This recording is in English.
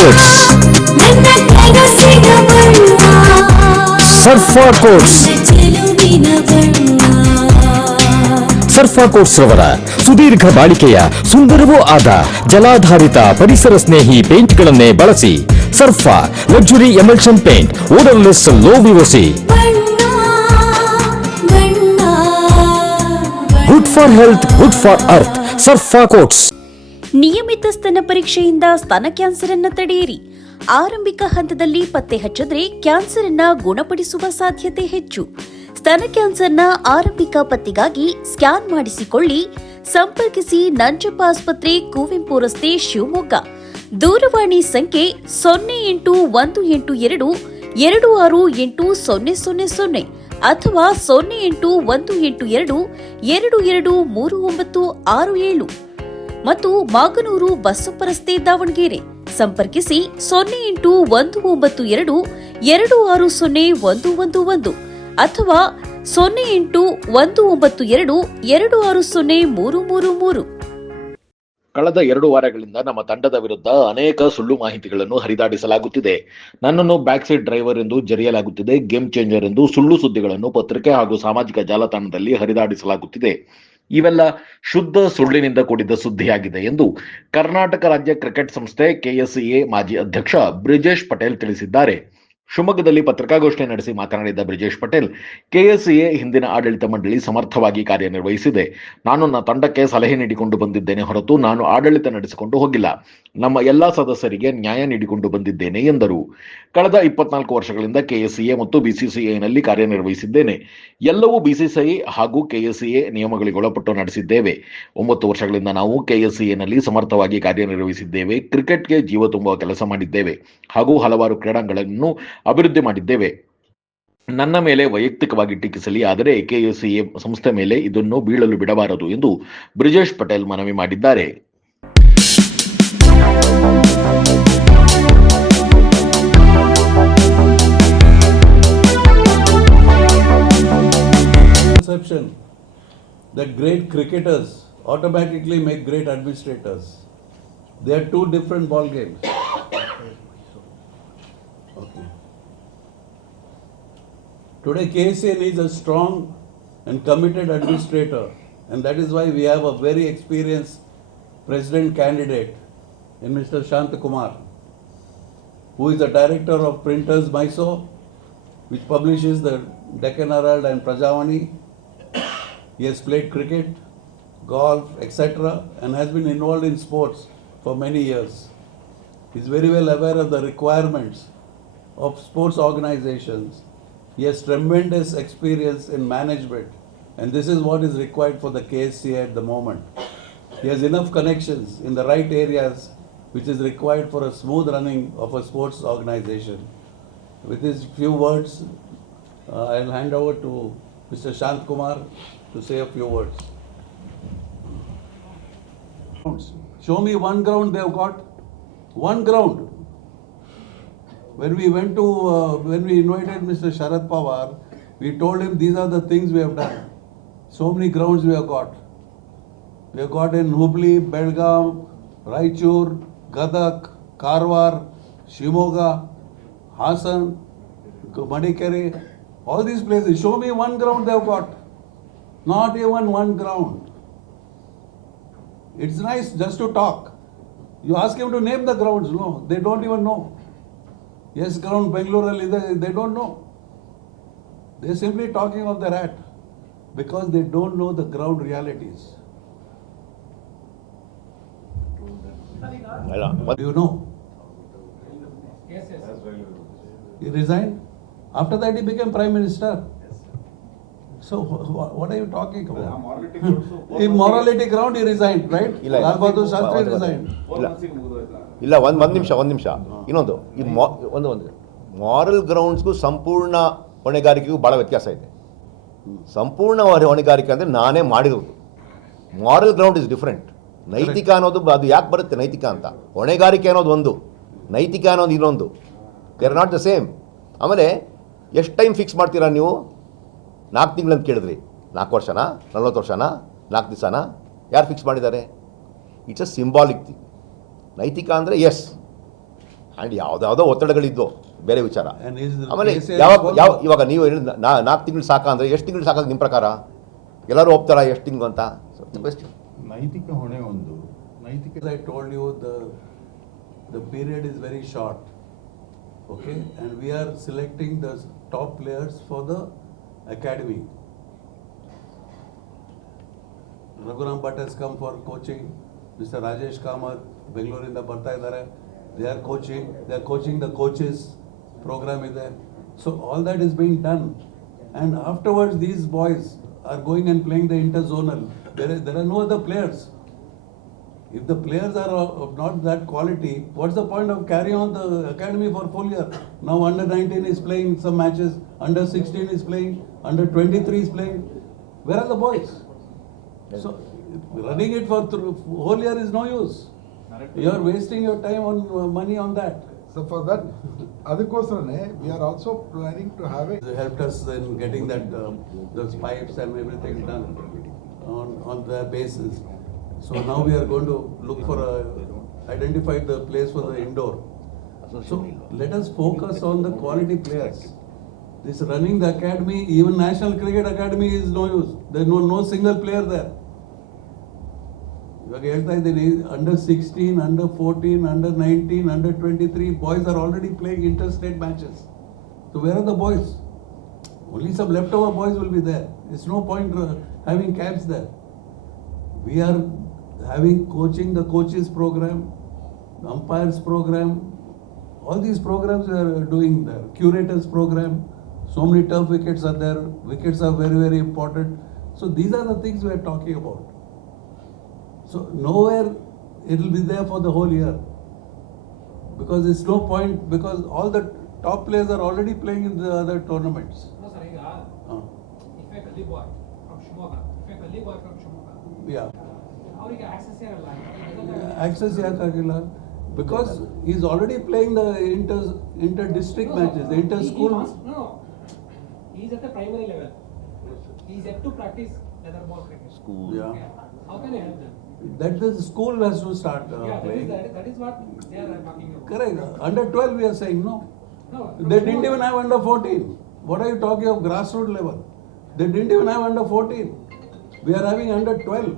Quotes. ಸರ್ಫಾ quotes. ಸರ್ಫಾ quotes ರವರ ಸುದೀರ್ಘ ಬಾಳಿಕೆಯ ಸುಂದರವೂ ಆದ ಜಲಾಧಾರಿತ ಪರಿಸರ ಸ್ನೇಹಿ ಪೇಂಟ್ಗಳನ್ನೇ ಬಳಸಿ. Surfa luxury emulsion paint, odourless, low VOC, good for health, good for earth. Surfa Coats. ನಿಯಮಿತ ಸ್ತನ ಪರೀಕ್ಷೆಯಿಂದ ಸ್ತನ ಕ್ಯಾನ್ಸರ್ ಅನ್ನು ತಡೆಯಿರಿ. ಆರಂಭಿಕ ಹಂತದಲ್ಲಿ ಪತ್ತೆ ಹಚ್ಚಿದ್ರೆ ಕ್ಯಾನ್ಸರ್ ಅನ್ನ ಗುಣಪಡಿಸುವ ಸಾಧ್ಯತೆ ಹೆಚ್ಚು. ಸ್ತನ ಕ್ಯಾನ್ಸರ್ನ ಆರಂಭಿಕ ಪತ್ತೆಗಾಗಿ ಸ್ಕ್ಯಾನ್ ಮಾಡಿಸಿಕೊಳ್ಳಿ. ಸಂಪರ್ಕಿಸಿ ನಂಜಪ್ಪ ಆಸ್ಪತ್ರೆ, ಕುವೆಂಪು ರಸ್ತೆ, ಶಿವಮೊಗ್ಗ. ದೂರವಾಣಿ ಸಂಖ್ಯೆ 0818268000 ಅಥವಾ 0818223967 ಮತ್ತು ಮಾಗನೂರು ಬಸಪ್ಪ ರಸ್ತೆ, ದಾವಣಗೆರೆ. ಸಂಪರ್ಕಿಸಿ 081922601111 ಅಥವಾ 081922603333. ಕಳೆದ 2 ವಾರಗಳಿಂದ ನಮ್ಮ ತಂಡದ ವಿರುದ್ಧ ಅನೇಕ ಸುಳ್ಳು ಮಾಹಿತಿಗಳನ್ನು ಹರಿದಾಡಿಸಲಾಗುತ್ತಿದೆ. ನನ್ನನ್ನು ಬ್ಯಾಕ್ ಸೀಟ್ ಡ್ರೈವರ್ ಎಂದು ಜರಿಯಲಾಗುತ್ತಿದೆ, ಗೇಮ್ ಚೇಂಜರ್ ಎಂದು ಸುಳ್ಳು ಸುದ್ದಿಗಳನ್ನು ಪತ್ರಿಕೆ ಹಾಗೂ ಸಾಮಾಜಿಕ ಜಾಲತಾಣದಲ್ಲಿ ಹರಿದಾಡಿಸಲಾಗುತ್ತಿದೆ. ಇವೆಲ್ಲ ಶುದ್ಧ ಸುಳ್ಳಿನಿಂದ ಕೂಡಿದ ಸುದ್ದಿಯಾಗಿದೆ ಎಂದು ಕರ್ನಾಟಕ ರಾಜ್ಯ ಕ್ರಿಕೆಟ್ ಸಂಸ್ಥೆ ಕೆಎಸ್ಸಿಎ ಮಾಜಿ ಅಧ್ಯಕ್ಷ ಬ್ರಿಜೇಶ್ ಪಟೇಲ್ ತಿಳಿಸಿದ್ದಾರೆ. ಶಿವಮೊಗ್ಗದಲ್ಲಿ ಪತ್ರಿಕಾಗೋಷ್ಠಿ ನಡೆಸಿ ಮಾತನಾಡಿದ ಬ್ರಿಜೇಶ್ ಪಟೇಲ್, ಕೆಎಸ್ಸಿಎ ಹಿಂದಿನ ಆಡಳಿತ ಮಂಡಳಿ ಸಮರ್ಥವಾಗಿ ಕಾರ್ಯನಿರ್ವಹಿಸಿದೆ. ನಾನು ನನ್ನ ತಂಡಕ್ಕೆ ಸಲಹೆ ನೀಡಿಕೊಂಡು ಬಂದಿದ್ದೇನೆ ಹೊರತು ನಾನು ಆಡಳಿತ ನಡೆಸಿಕೊಂಡು ಹೋಗಿಲ್ಲ. ನಮ್ಮ ಎಲ್ಲಾ ಸದಸ್ಯರಿಗೆ ನ್ಯಾಯ ನೀಡಿಕೊಂಡು ಬಂದಿದ್ದೇನೆ ಎಂದರು. ಕಳೆದ 24 ವರ್ಷಗಳಿಂದ ಕೆಎಸ್ಸಿಎ ಮತ್ತು ಬಿಸಿಸಿಐನಲ್ಲಿ ಕಾರ್ಯನಿರ್ವಹಿಸಿದ್ದೇನೆ. ಎಲ್ಲವೂ ಬಿಸಿಸಿಐ ಹಾಗೂ ಕೆಎಸ್ಸಿಎ ನಿಯಮಗಳಿಗೆ ಒಳಪಟ್ಟು ನಡೆಸಿದ್ದೇವೆ. 9 ವರ್ಷಗಳಿಂದ ನಾವು ಕೆಎಸ್ಸಿಎನಲ್ಲಿ ಸಮರ್ಥವಾಗಿ ಕಾರ್ಯನಿರ್ವಹಿಸಿದ್ದೇವೆ. ಕ್ರಿಕೆಟ್ಗೆ ಜೀವ ತುಂಬುವ ಕೆಲಸ ಮಾಡಿದ್ದೇವೆ ಹಾಗೂ ಹಲವಾರು ಕ್ರೀಡಾಂಗಣಗಳನ್ನು ಅಭಿವೃದ್ಧಿ ಮಾಡಿದ್ದೇವೆ. ನನ್ನ ಮೇಲೆ ವೈಯಕ್ತಿಕವಾಗಿ ಟೀಕಿಸಲಿ, ಆದರೆ ಕೆಎಸ್ಸಿಎ ಸಂಸ್ಥೆ ಮೇಲೆ ಇದನ್ನು ಬೀಳಲು ಬಿಡಬಾರದು ಎಂದು ಬ್ರಿಜೇಶ್ ಪಟೇಲ್ ಮನವಿ ಮಾಡಿದ್ದಾರೆ. Perception that great cricketers automatically make great administrators. They are two different ball games. Okay. Today KSA needs a strong and committed administrator, and that is why we have a very experienced president candidate in Mr. Shantakumar, who is the director of Printers Mysore, which publishes the Deccan Herald and Prajavani. He has played cricket, golf, etc., and has been involved in sports for many years. He is very well aware of the requirements of sports organizations. He has tremendous experience in management, and this is what is required for the KSCA at the moment. He has enough connections in the right areas which is required for a smooth running of a sports organization. With these few words, I'll hand over to Mr. Shant Kumar to say a few words. Show me one ground they have got. One ground. When we invited Mr. Sharad Pawar, we told him these are the things we have done. So many grounds we have got. We have got in Hubli, Belgaum, Raichur, Gadak, Karwar, Shimoga, Hassan, Madikeri, all these places. Show me one ground they have got. Not even one ground. It's nice just to talk. You ask him to name the grounds. No, they don't even know. Yes, ground Bangalore, they don't know. They're simply talking of their hat because they don't know the ground realities. Do you know? He resigned. After that, he became Prime Minister. So, what are you talking about? Immorality ground, he resigned, right? Lal Bahadur Shastri resigned. ಇಲ್ಲ ಒಂದು ನಿಮಿಷ ಇನ್ನೊಂದು ಈ ಒಂದು moral ಗ್ರೌಂಡ್ಸ್ಗೂ ಸಂಪೂರ್ಣ ಹೊಣೆಗಾರಿಕೆಗೂ ಭಾಳ ವ್ಯತ್ಯಾಸ ಇದೆ. ಸಂಪೂರ್ಣ ಹೊಣೆಗಾರಿಕೆ ಅಂದರೆ ನಾನೇ ಮಾಡಿರೋದು. Moral ground is different. ನೈತಿಕ ಅನ್ನೋದು ಅದು ಯಾಕೆ ಬರುತ್ತೆ ನೈತಿಕ ಅಂತ? ಹೊಣೆಗಾರಿಕೆ ಅನ್ನೋದು ಒಂದು, ನೈತಿಕ ಅನ್ನೋದು ಇನ್ನೊಂದು. They are not the same. ಆಮೇಲೆ ಎಷ್ಟು ಟೈಮ್ ಫಿಕ್ಸ್ ಮಾಡ್ತೀರಾ ನೀವು? 4 ತಿಂಗಳಂತ ಕೇಳಿದ್ರಿ. 4 ವರ್ಷನಾ, 40 ವರ್ಷನಾ, 4 ದಿವಸನಾ? ಯಾರು ಫಿಕ್ಸ್ ಮಾಡಿದ್ದಾರೆ? It's a symbolic thing. ನೈತಿಕ ಅಂದರೆ ಎಸ್, ಆ್ಯಂಡ್ ಯಾವುದಾವುದೋ ಒತ್ತಡಗಳಿದ್ವು, ಬೇರೆ ವಿಚಾರ. And is the ಆಮೇಲೆ KCL ಇವಾಗ ನೀವು ಹೇಳಿದ 4 ತಿಂಗಳು ಸಾಕ ಅಂದರೆ ಎಷ್ಟು ತಿಂಗಳು ಸಾಕಾಗ ನಿಮ್ಮ ಪ್ರಕಾರ? ಎಲ್ಲರೂ ಒಪ್ತಾರ ಎಷ್ಟು ತಿಂಗಳು ಅಂತ? ಬೆಸ್ಟ್ ನೈತಿಕ ಹೊಣೆ ಒಂದು ನೈತಿಕ As I told you, the period is very short, okay, and we are selecting the top players for the academy. Raghuram Bhatt has come for coaching. Mr. Rajesh Kamath, ಬೆಂಗಳೂರಿಂದ ಬರ್ತಾ ಇದ್ದಾರೆ. They are coaching the coaches. Program is there. So all that is being done, and afterwards these boys are going and playing the interzonal. There are no other players. If the players are of not that quality, what's the point of carrying on the academy for full year? Now under 19 is playing some matches, under 16 is playing, under 23 is playing. Where are the boys? So running it for whole year is no use. You are wasting your time on money on that. So for that, adikosarane, we are also planning to have a They helped us in getting that those pipes and everything done on their basis. So now we are going to look for identify the place for the indoor. So let us focus on the quality players. This running the academy, even National Cricket Academy is no use. There is no single player there. ಇವಾಗ ಹೇಳ್ತಾ ಇದ್ದೀನಿ, under 16, under 14, under 19, under 23 boys are already playing inter state matches. So where are the boys? Only some left over boys will be there. It's no point having caps there. We are having coaching the coaches programme, umpires program, all these programs we are doing there. Curators program, so many turf wickets are there. Wickets are very, very important. So these are the things we are talking about. So nowhere it will be there for the whole year, because it's no point, because all the top players are already playing in the other tournaments. No, sir, ಈಗ if a gully boy from Shimoga, Yeah. ಅವರಿಗೆ access ಇರಲ್ಲ. Access ಯಾಕಾಗಿಲ್ಲ? Because he's already playing the inter-district matches, the inter-school. No, he is at the primary level. He is yet to practice leather ball cricket. Yeah. Okay. How can I help them? That the school has to start playing. That is what they are talking about. Correct. Under 12 we are saying no. No, They didn't even have under 14. What are you talking of grassroots level? They didn't even have under 14. We are having under 12.